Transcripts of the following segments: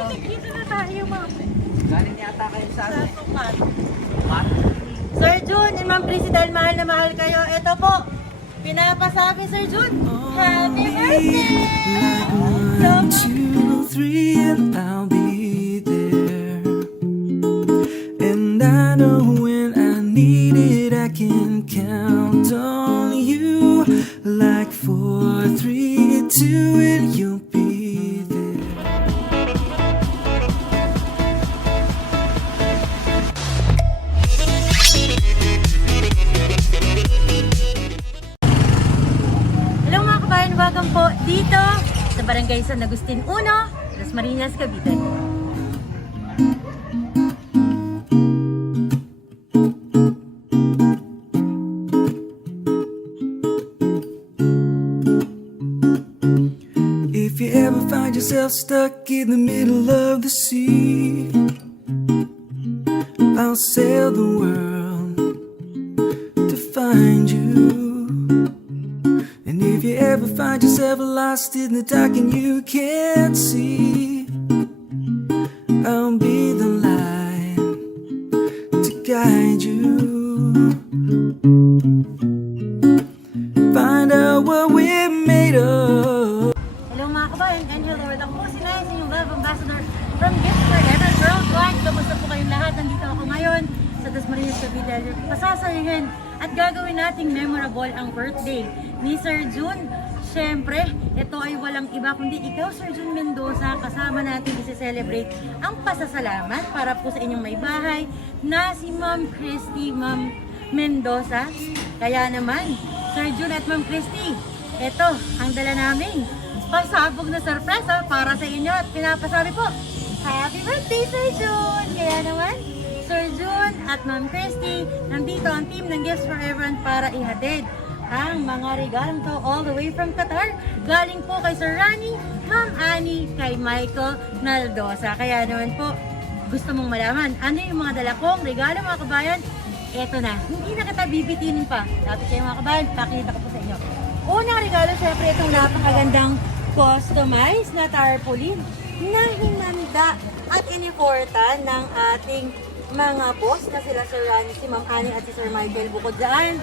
Nagkita na tayo, ma'am. Galing yata kayo sa Sa sukat. Mat? Sir Jun and Ma'am Chrissy, dahil mahal na mahal kayo, ito po, pinapasabi Sir Jun, Happy birthday! One, two, three, and I'll be there. And I know when I need it, I can count on you. Like 4, 3, 2, and you'll be there. Hello mga kabayan, welcome po dito sa Barangay San Agustin 1, Las Marinas, Cavite. If you ever find yourself stuck in the middle of the sea, I'll sail the world to find you. And if you ever find yourself lost in the dark and you can't see, I'll be the light to guide you. Find out what we're made of. Hello mga kabayan, Angel Lord. Ako po si Nais, yung Love Ambassador from Gifts Forever Worldwide. Kamusta po kayong lahat? Nandito ako ngayon sa Las Marinas, Cavite. Pasasayahin at gagawin nating memorable ang birthday ni Sir Jun. Siyempre, ito ay walang iba kundi ikaw, Sir Jun Mendoza. Kasama natin i-celebrate ang pasasalamat para po sa inyong may bahay na si Ma'am Christy, Ma'am Mendoza. Kaya naman, Sir Jun at Ma'am Christy, ito ang dala namin pasabog na sorpresa para sa inyo at pinapasabi po, Happy birthday, Sir Jun! Kaya naman, Sir Jun at Ma'am Christy, nandito ang team ng Gifts Forever para ihatid ang mga regalong to all the way from Qatar. Galing po kay Sir Rani, Ma'am Annie, kay Michael Naldosa. Kaya naman po, gusto mong malaman ano yung mga dala kong regalo mga kabayan? Eto na, hindi na kita bibitinin pa. Dapat kayo mga kabayan, pakita ko po sa inyo. Unang regalo, syempre itong napakagandang customized na tarpaulin na hinanda at iniportan ng ating mga boss na sila Sir Rani, si Ma'am Annie at si Sir Michael. Bukod daan,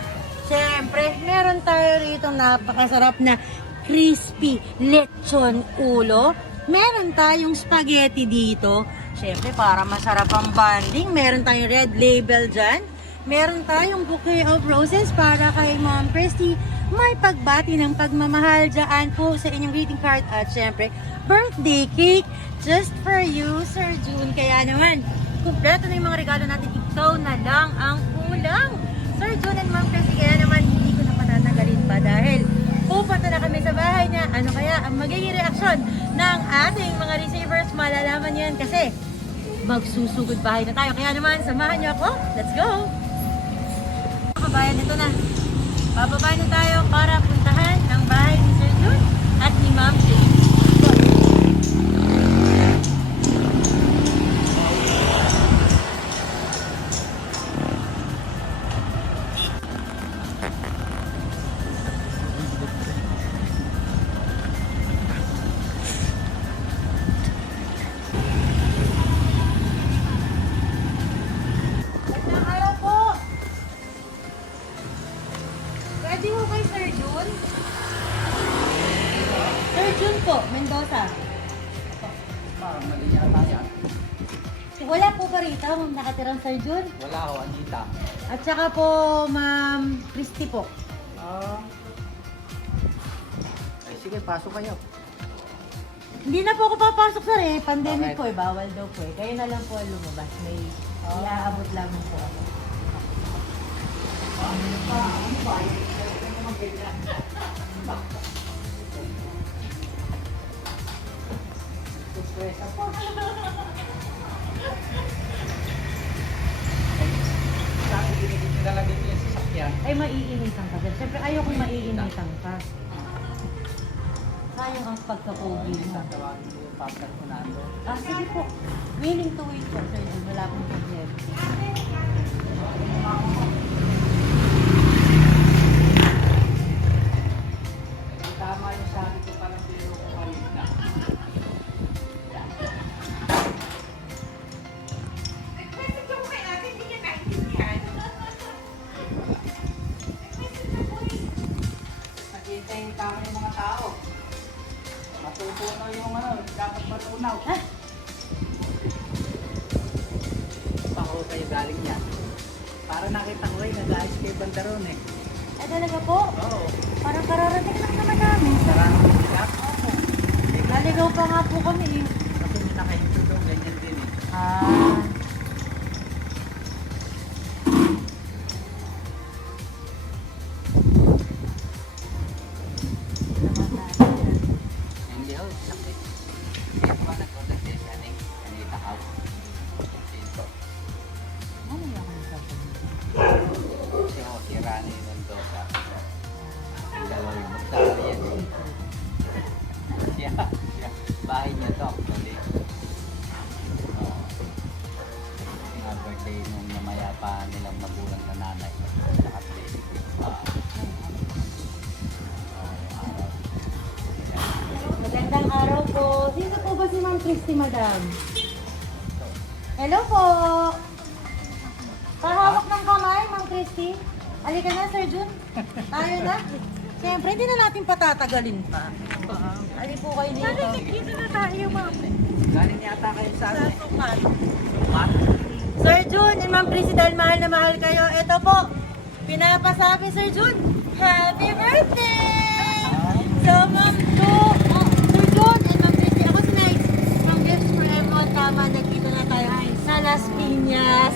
syempre meron tayo rito napakasarap na crispy lechon ulo. Meron tayong spaghetti dito. Syempre para masarap ang bonding, meron tayong red label dyan. Meron tayong bouquet of roses para kay Ma'am Christy. May pagbati ng pagmamahal dyan po sa inyong greeting card. At syempre, birthday cake just for you, Sir Jun. Kaya naman, kumpleto na yung mga regalo natin. Ikaw na lang ang kulang, Sir Jun and Ma'am Christy. Kaya naman, hindi ko na patatagalin pa dahil pupunta na kami sa bahay niya. Ano kaya ang magiging reaksyon ng ating mga receivers? Malalaman yan kasi magsusugod bahay na tayo. Kaya naman, samahan niyo ako. Let's go! Kabayan, ito na. Bababa na tayo para puntahan ang bahay ni Sir Jun at ni Ma'am Christy. Magandang araw po! Pwede mo kay Sir Jun? Sir Jun po, Mendoza. Parang mali yata yan. Wala po ba rito, Ma'am nakatirang Sir Jun? Wala ho, Anita. At saka po, Ma'am Christy po. Ay, sige, pasok kayo. Hindi na po ako papasok sir eh. Pandemic Bakit? po eh. Bawal daw po eh. Kayo na lang po lumabas. May iaabot lamang po ako. Surpresa po. Saan nilalagay ko yung sasakyan? Ay, maiinitan ka sir. Siyempre ayaw kong maiinitan ka. Sayang ang pagkapogi mo. Tatawagin ko yung partner ko na ito. Ah, sige po. Willing to wait po sir. Wala akong problem. Tama yung sabi ko parang pero kumalit na. matunaw. Bako kayo galing yan. Para nakita ko rin, nag-aayos kayo bandaron eh. Ay, talaga po? Oo. Parang kararating lang naman namin. Sarang sila. Naligaw pa nga po kami eh. Kasi may nakahinto doon, ganyan din eh. Ah. Hindi ho, sakit. Kaya pa nag-order siya siya ni Anita House. Dito. Ano yung ano sa Si ho, si Rani Mendoza. Ang dalawang magsabi yan eh. Siya, bahay niya to actually. Nga birthday nung namaya pa nilang magulang na nanay. Saka basically pa. Araw. Magandang araw po. Sino po ba si Ma'am Christy, madam? Hello po. Pahawak ng kamay, Ma'am Christy. Halika na, Sir Jun. Tayo na. Siyempre, hindi na natin patatagalin pa. Ali po kayo dito. Dito na tayo, Ma'am. Galing yata kayo sa Sa amin. sukat. Mat? Sir Jun, and Ma'am Christy, dahil mahal na mahal kayo, ito po, pinapasabi, Sir Jun, Happy birthday! So, Ma'am Sir Jun and Ma'am Christy, ako si Nice, Ma'am Gifts for Everyone, tama, nagkita na tayo sa Las Piñas.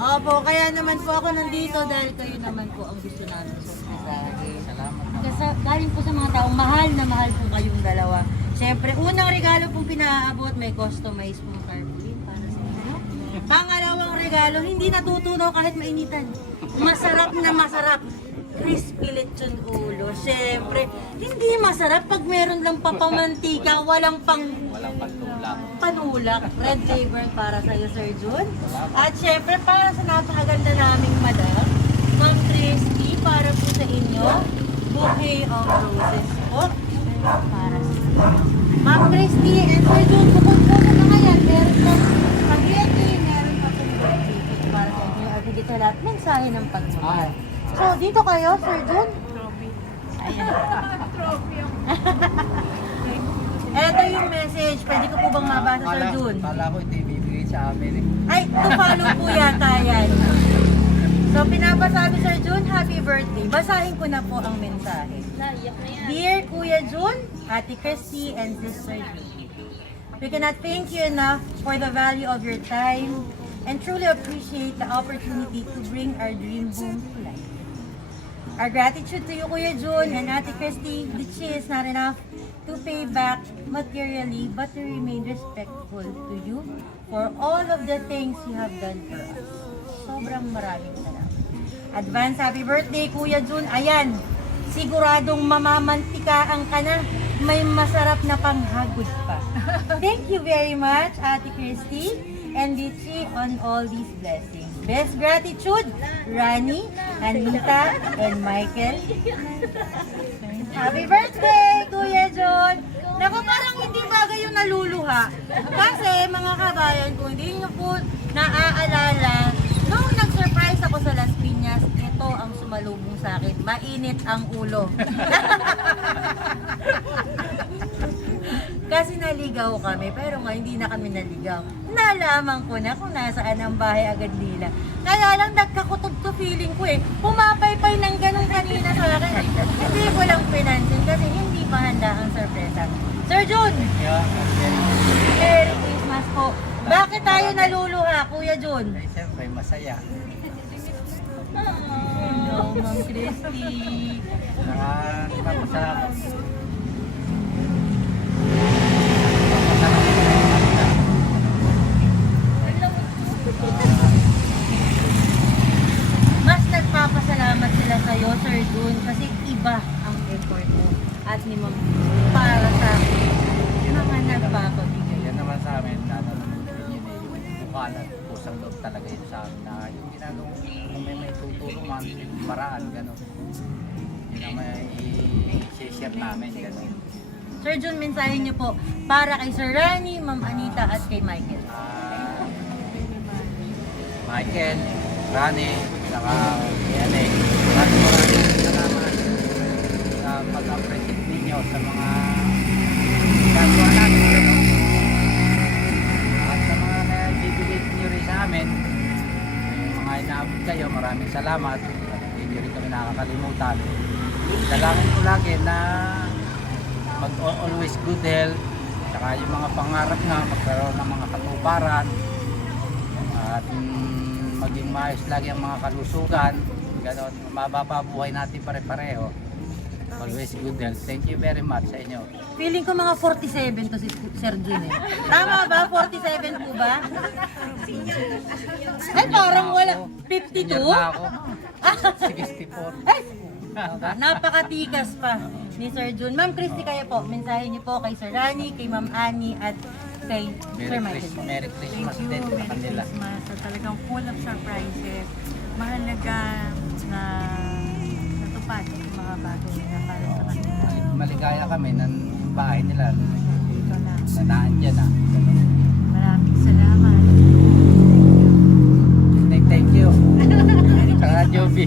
Opo, kaya naman po ako nandito dahil kayo naman po ang gusto namin sa mensahe. Salamat. Kasi galing po sa mga taong mahal na mahal po kayong dalawa. Siyempre, unang regalo pong pinaaabot, may customized pong tarpaulin para sa inyo. Pangalawang regalo, hindi natutunaw kahit mainitan. Masarap na masarap. Crispy lechon ulo. Siyempre, hindi masarap pag meron lang papamantika, walang Walang pagtulak. panulak. Red flavor para sa iyo, Sir Jun. At syempre, para sa napakaganda naming madam, Ma'am Christy, para po sa inyo, bouquet of roses po. Para sa inyo. Ma'am Christy and Sir Jun, bukod po sa mga yan, meron pang spaghetti, meron pa pong birthday cake para sa inyo. At higit sa lahat, mensahe ng pagmamahal. So, dito kayo, Sir Jun. Ayan. Ito yung message. Pwede ko po bang mabasa, Sir Jun? Kala ko ito ibibigay sa amin eh. Ay, to follow po yata yan. So, pinapasabi, Sir Jun, happy birthday. Basahin ko na po ang mensahe. Dear Kuya Jun, Ate Christy, and Sister Jun, we cannot thank you enough for the value of your time and truly appreciate the opportunity to bring our dream home to life. Our gratitude to you, Kuya Jun, and Ate Christy, which is not enough to pay back materially, but to remain respectful to you for all of the things you have done for us. Sobrang maraming salamat. Advance happy birthday, Kuya Jun. Ayan, siguradong mamamantikaan ka na. May masarap na panghagod pa. Thank you very much, Ate Christy and Litchi, on all these blessings. Best gratitude, Rani, Anita, and Michael. Happy birthday, Kuya John! Naku, parang hindi bagay yung naluluha. Kasi, mga kabayan, kung hindi nyo po naaalala, nung nag-surprise ako sa Las Piñas, ito ang sumalubong sa akin. Mainit ang ulo. Kasi naligaw kami, pero nga hindi na kami naligaw. Nalaman ko na kung nasaan ang bahay agad nila. Kaya lang nagkakutob to feeling ko eh. Pumapaypay ng ganun kanina sa akin. Hindi ko lang pinansin kasi hindi pa handa ang sorpresa. Sir Jun, Merry Christmas po. Bakit tayo naluluha, Kuya Jun? Ay, siyempre, masaya. Oh, Ma'am Christy. Napasalamat. Mas nagpapasalamat sila sa'yo, Sir Jun, kasi iba ang effort mo at ni Ma'am para sa mga nagpapabigay. Yan naman sa amin, yun eh, yung mukha na pusang loob talaga yun sa amin na yung ginagawa kung may tutulungan, paraan, gano'n. Yun ang may i-share namin, gano'n. Sir Jun, mensahe niyo po para kay Sir Rani, Ma'am Anita at kay Michael. Michael, Rani, saka yan eh. Maraming salamat sa pag-appreciate ninyo sa mga ginagawa natin. Ano? At sa mga nagbibigay nyo rin sa amin, yung mga inaabot kayo, maraming salamat. At hindi nyo rin kami nakakalimutan. Dalangin ko lagi na always good health, saka yung mga pangarap nga, magkaroon ng mga katuparan, at maging maayos lagi ang mga kalusugan. Ganon, mababa buhay natin pare-pareho. Always good health. Thank you very much sa inyo. Feeling ko mga 47 to si Sir Jun eh. Tama ba? 47 po ba? Ay, parang wala. 52? Senior na ako. 64. Napakatikas pa ni Sir Jun. Ma'am Christy, kayo po. Mensahe niyo po kay Sir Rani, kay Ma'am Annie, at kay Sir Michael. Merry Christmas Thank din you, sa Merry kanila. Christmas. So, talagang full of surprises. Mahalaga na natupad yung mga bagay na para sa kanila. Maligaya kami ng bahay nila. Ito lang. Nanaan dyan ah. Maraming salamat. Thank you. Saka Joby.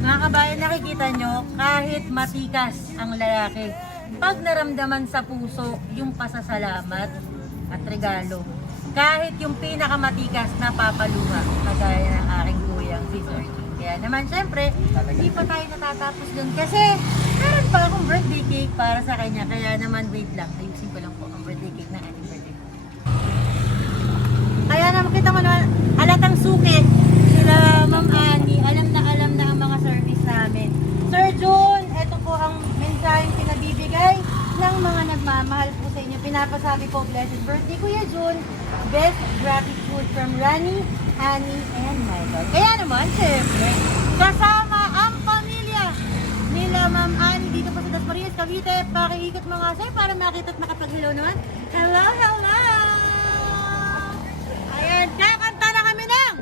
Mga kabayan, nakikita nyo, kahit matikas ang lalaki, pag naramdaman sa puso yung pasasalamat at regalo, kahit yung pinakamatikas napapaluha, kagaya ng aking kuyang si Sir Jun. Kaya naman, syempre, hindi pa tayo natatapos dun kasi meron pa akong birthday cake para sa kanya. Kaya naman, wait lang, ayusin ko lang po ang birthday cake ng ating birthday. Kaya naman, kita mo naman, halatang suki sila Ma'am Annie, alam na ang mga service namin. Sir Jun, ito po ang mensaheng pinabibigay ng mga nagmamahal po sa inyo. Pinapasabi po, blessed birthday Kuya Jun. Best gratitude from Rani, Annie, and Michael. Kaya naman, syempre, kasama ang pamilya nila Ma'am Annie dito po sa Dasmariñas, Cavite. Pakiikot mga sir para makita at makapag-hello naman. Hello, hello! Ayan, kakanta na kami ng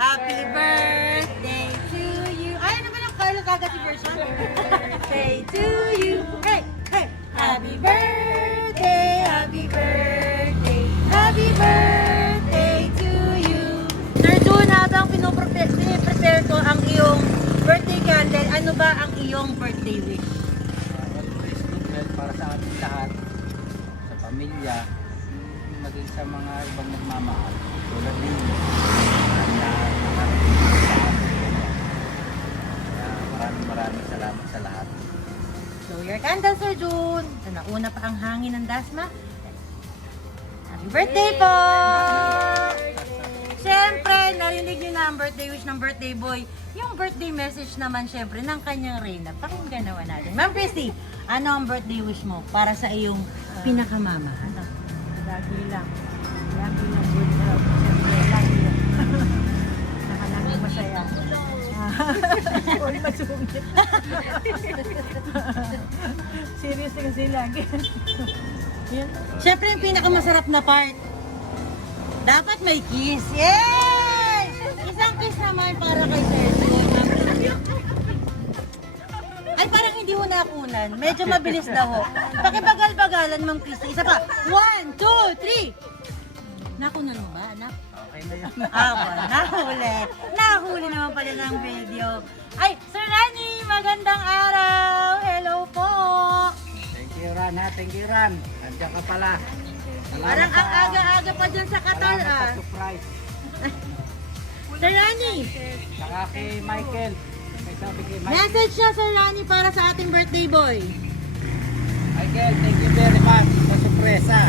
Happy birthday to you. Ay, ano ba yung Carlos Agati version? Birthday to you. Hey, hey. Happy birthday, happy birthday, happy birthday to you. Sir Jun, habang pinoprepare ko ang iyong birthday candle, ano ba ang iyong birthday wish? Always good health para sa ating lahat, sa pamilya, maging sa mga ibang nagmamahal. Tulad ninyo. Maraming salamat sa lahat. So, your candle, Sir Jun. So, nauna pa ang hangin ng dasma. Happy birthday po! Siyempre, narinig niyo na ang birthday wish ng birthday boy. Yung birthday message naman, siyempre, ng kanyang reyna. Pakinggan naman natin. Ma'am Christy, ano ang birthday wish mo para sa iyong pinakamamahal? Lagi lang. Lagi lang good health. Siyempre, lagi lang. Nakalaging masaya. Uy, masungit. Seriously kasi lagi. Yan. Siyempre, yung pinakamasarap na part, dapat may kiss. Yay! Isang kiss naman para kay Sir Jun. Ay, parang hindi ho nakunan. Medyo mabilis daw ho. Pakibagal-bagalan, Ma'am Christy. Isa pa. 1, 2, 3. Nakunan mo ba, anak? Okay na yan. Nahuli. Nahuli naman pala ng video. Ay, Sir Rani, magandang araw. Hello po. Thank you, Ran. Ha? Thank you, Ran. Nandiyan ka pala. Salamat Parang ang sa- aga-aga pa dyan sa Qatar, salamat ah. sa surprise. Sir Rani, Saka kay Michael. May sabi kay Michael. message niya, Sir Rani, para sa ating birthday boy. Michael, thank you very much sa sorpresa.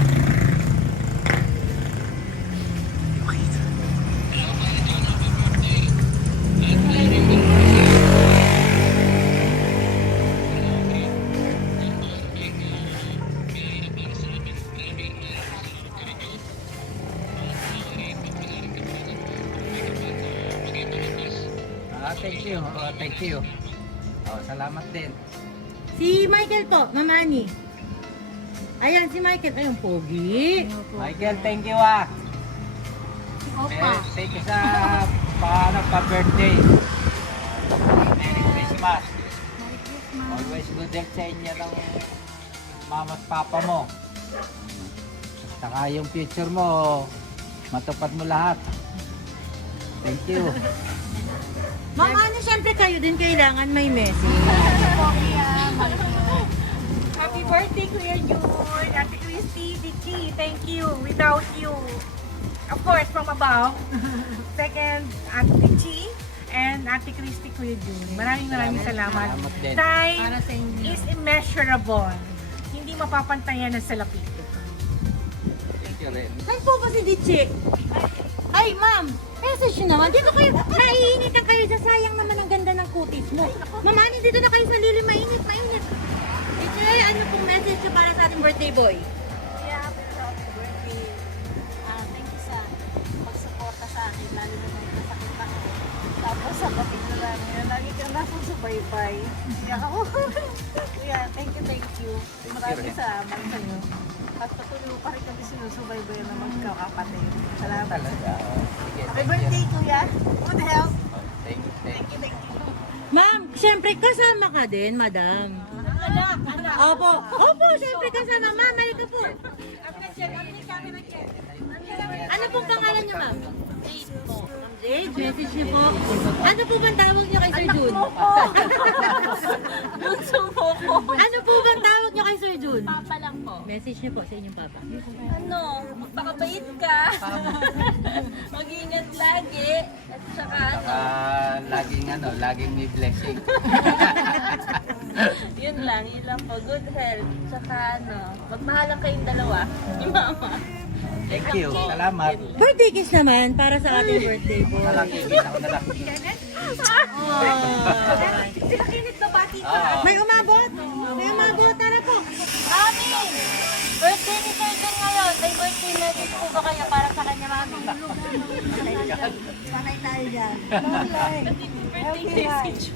Thank you. Thank you. Salamat din. Si Michael po, Mamani. Ayan, si Michael. Ayun, pogi. Michael, thank you ah. Thank you sa pa-birthday. Merry Christmas. Always good health sa inyo ng mama at papa mo. Saka yung future mo, matupad mo lahat. Thank you. Ma'am, ano, syempre kayo din kailangan may message. birthday, Kuya Jun. Ate Christy, Dichi, thank you. Without you, of course, from above. Second, Ate Dichi and Ate Christy, Kuya Jun. Maraming salamat. Salamat din. Time Para sa inyo. is immeasurable. Hindi mapapantayan na sa lapit. Thank you rin. Saan po ba si Dichi? Ay, ma'am, message nyo naman. Dito kayo, naiinitan kayo dyan. Sayang naman ang ganda ng kutis mo. Ma'am Ani, dito na kayo sa lilim. Mainit, mainit. Dichi, ano pong message nyo para sa ating birthday boy? Yeah, happy birthday. Thank you sa pagsuporta sa akin, lalo na nung nasakit ako. Tapos sa kapit na lang yun, lagi kang nasusubaybay. Kaya ako, yeah, thank you. Maraming salamat sa iyo. At patuloy pa rin kami sinusubaybay ng magkakapatid. Salamat. Talaga. Sige, Happy thank you. birthday, Kuya. Good health. Thank you. Thank you. Ma'am, syempre kasama ka din, madam. Anak. Opo, opo, syempre kasama. Ma'am, halika po. Ano pong pangalan niyo, ma'am? Jade po. Jade, message niyo po. Ano po bang tawag niyo kay Sir Jun? Bunso mo ko. Ano po bang tawag niyo kay Sir Jun? Papa lang po. Message niyo po sa inyong papa. Ano, magpakabait ka. Mag-ingat lagi. At saka ano, Laging may blessing. yun lang po. Good health. Tsaka ano, magmahalan kayong dalawa. Ni Mama. Thank you. Salamat. Birthday kiss naman para sa ating birthday boy. Kita ko na lang. Sila kinit na bati pa. May umabot. May umabot. Tara po. Mami! Birthday ni Sir John ngayon. May birthday message po ba kayo para sa kanya, Mami? Sanay tayo dyan. Birthday message.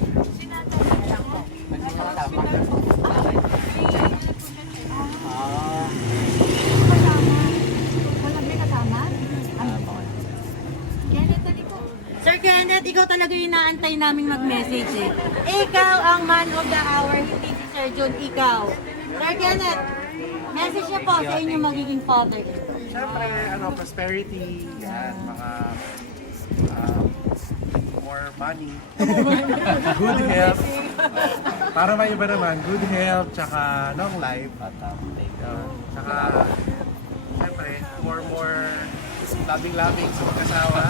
Sir Kenneth, ikaw talaga yung inaantay naming mag-message eh. Ikaw ang man of the hour, hindi si Sir John, ikaw. Sir Kenneth, message niya po sa inyong magiging father. Siyempre, prosperity, yan, mga more money, good health, para may iba naman, good health, tsaka long life, tsaka, siyempre, more loving sa mag-asawa,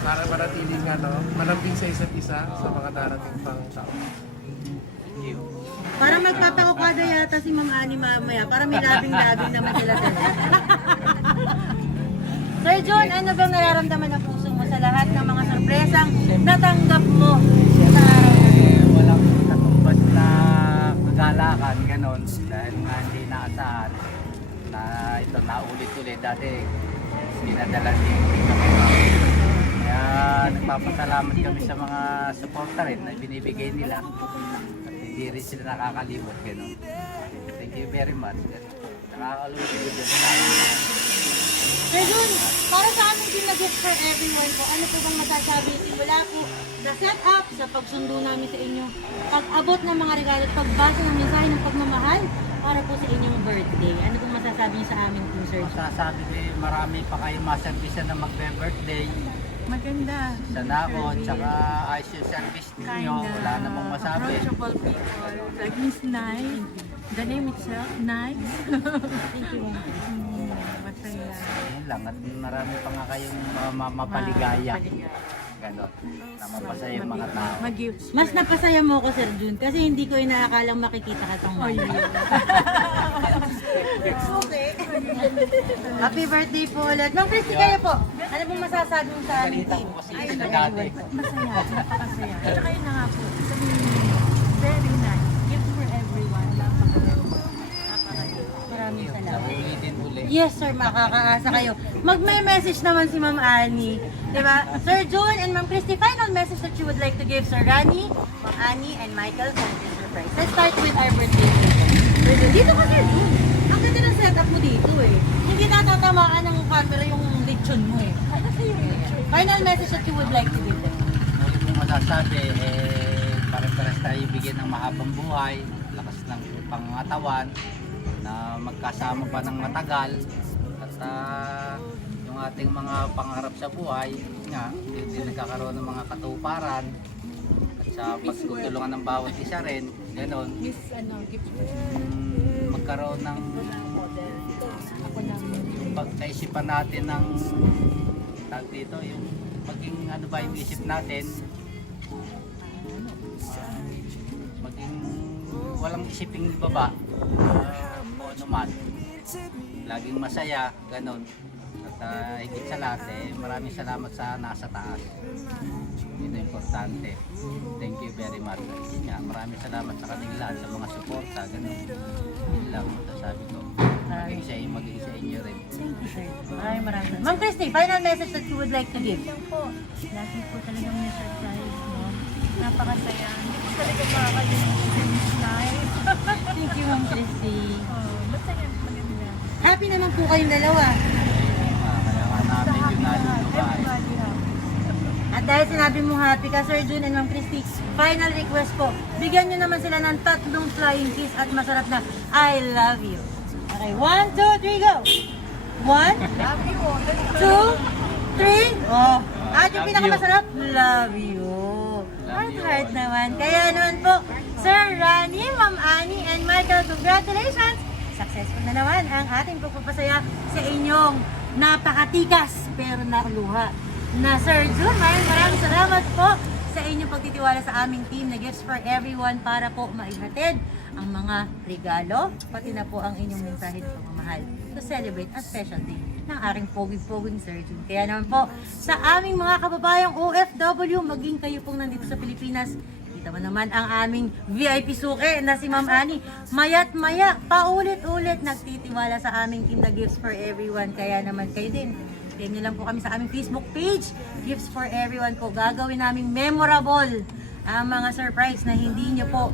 para manatiling, malambing sa isa't isa sa mga darating pang taon. Thank you. Para magpapakukada yata si Ma'am Ani mamaya, para may labing-labing naman sila sa Sir John, ano bang nararamdaman ng puso mo sa lahat ng mga sorpresang natanggap mo sa araw na ito? Walang katumbas na kagalakan, ganon. Dahil nga hindi naasahan na ito naulit-ulit. Dati dinadala din kami. Kaya nagpapasalamat kami sa mga supporter rin na binibigay nila. At hindi rin sila nakakalimot, ganon. Thank you very much. Nakakalulit din. Sir John, para sa aming gift for everyone po, ano po bang masasabi simula po sa setup, sa pagsundo namin sa inyo, pag-abot ng mga regalo at pagbasa ng mensahe ng pagmamahal para po sa inyong birthday? Ano pong masasabi niyo sa amin po, Sir John? Masasabi ko marami pa kayong maservisan na magbe-birthday. Maganda. Sana ako, tsaka ayos yung service ninyo. Wala namang masabi. Approachable people. Like Miss Nice. The name itself, Nice. Thank you. Masaya. Ayun lang, at marami pa nga kayong mapaligaya. Ganon. Na mapasaya yung mga tao. Mag-gifts. Mas napasaya mo ako, Sir Jun, kasi hindi ko inaakalang makikita ka tong Happy birthday po ulit. Ma'am Christy, kayo po. Ano pong masasabi mo sa amin? Balita ko kasi sila dati. Masaya. Napakasaya. At saka yun na nga po. Sabihin niyo, very nice. Gift for everyone. Maraming salamat. Naulitin uli. Yes, sir, makakaasa kayo. Mag-message naman si Ma'am Annie. Diba? Sir June and Ma'am Christy, final message that you would like to give Sir Rani, Ma'am Annie, and Michael for this surprise. Let's start with our birthday. Sir June, dito ka, Sir June. Ang ganda ng setup mo dito eh. Hindi natatamaan ng camera yung lechon mo eh. Final message that you would like to give them. Muli kong masasabi, pare-pares tayo bigyan ng mahabang buhay, lakas ng pangatawan, na magkasama pa ng matagal, at yung ating mga pangarap sa buhay, nga, hindi nagkakaroon ng mga katuparan, at sa pagtutulungan ng bawat isa rin, gano'n. magkaroon ng Model. Ako lang. yung pagkaisipan natin ng tag dito, yung maging ano ba yung isip natin, maging walang isiping baba, o ano man, laging masaya, ganun. At higit sa lahat, maraming salamat sa nasa taas. Yun ang importante. Thank you very much. Kaya maraming salamat sa kanilang lahat, sa mga suporta, ganun. Yun lang masasabi ko. Maging sa inyo rin. Thank you, sir. Maraming salamat. Ma'am Christy, final message that you would like to give? Lang po, lagi po talagang na-surprise, no? Napakasaya. Hindi ko talaga makakalimutan. Nice. Thank you, Ma'am Christy. Masaya, maganda. Happy naman po kayong dalawa. Kaya nga namin yung naluluwa. Everybody happy. At dahil sinabi mo happy ka, Sir Jun and Ma'am Christy, final request po, bigyan nyo naman sila ng 3 flying kiss at masarap na I love you. Okay, 1, 2, 3, go! 1, Love you. 2, 3, oh. At yung Love pinakamasarap, love you. Heart naman. Kaya naman po, Sir Rani, Ma'am Annie, and Michael, congratulations! Successful na naman ang ating pagpapasaya sa inyong napakatikas pero nakuluha na Sir Jun. Maraming salamat po sa inyong pagtitiwala sa aming team na Gifts for Everyone para po maihatid ang mga regalo, pati na po ang inyong mensahe ng pagmamahal to celebrate a special day ng aking poging-poging Sir Jun. Kaya naman po, sa aming mga kababayang OFW, maging kayo pong nandito sa Pilipinas, kita mo naman ang aming VIP suke na si Ma'am Annie. Maya't maya, paulit-ulit nagtitiwala sa aming team na Gifts for Everyone. Kaya naman kayo din, PM nyo lang po kami sa aming Facebook page, Gifts for Everyone po. Gagawin naming memorable ang mga surprise na hindi nyo po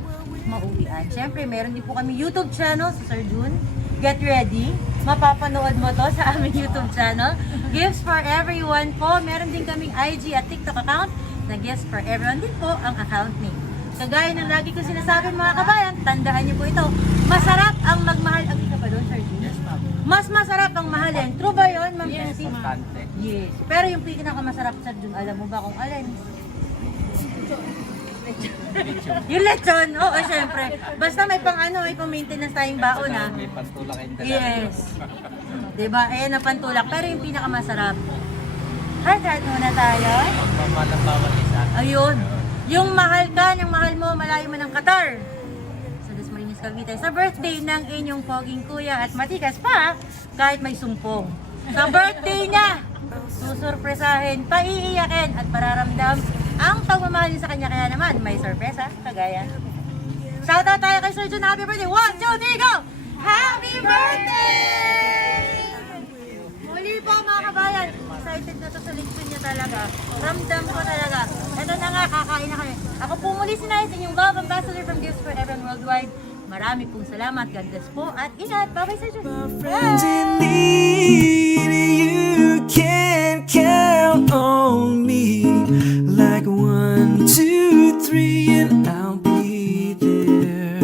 mauwian. Siyempre, meron din po kami YouTube channel sa Sir Jun. Get ready. Mapapanood mo to sa aming YouTube channel. Gifts for Everyone po. Meron din kaming IG at TikTok account na Gifts for Everyone din po ang account name. Kagaya ng lagi ko sinasabi mga kabayan, tandaan niyo po ito. Masarap ang magmahal. Ang ka pa doon, Sir Jun? Yes, ma'am. Mas masarap ang mahalin. True ba yun, Ma'am Yes, Christy? Importante. Yes. Pero yung pinakamasarap, Sir Jun, alam mo ba kung alin? Yung lechon. Oo, syempre. Basta may pang ano, may pang maintenance tayong baon, ha? May pantulak kayong dala. Yes. Diba? Ayan ang pantulak. Pero yung pinakamasarap. Heart muna tayo. Magmamahal ang bawat isa. Ayun. Yung mahal ka, yung mahal mo, malayo mo ng Qatar. Sa Dasmariñas, Cavite. Sa birthday ng inyong poging kuya at matikas pa, kahit may sumpong. Sa birthday niya, susurpresahin, paiiyakin at pararamdam ang pagmamahal niyo sa kanya. Kaya naman, may sorpresa, kagaya. Shoutout tayo kay Sir Jun. Happy birthday! 1, 2, 3, go! Happy birthday! Muli po mga kabayan, excited na to sa leksyon niya talaga. Ramdam ko talaga. Ito na nga, kakain na kami. Ako po muli si Nice, inyong Love Ambassador from Gifts for Everyone Worldwide. Marami pong salamat. God bless po at ingat. Bye-bye, Sir Jun. Friends in need, you can count on me. Like 1, 2, 3, and I'll be there.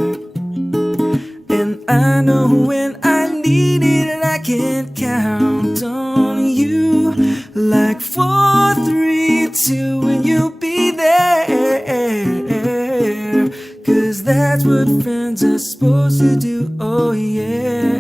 And I know when I need it, I can count on you. Like 4, 3, 2, and you'll be there. 'Cause that's what friends are supposed to do. Oh yeah.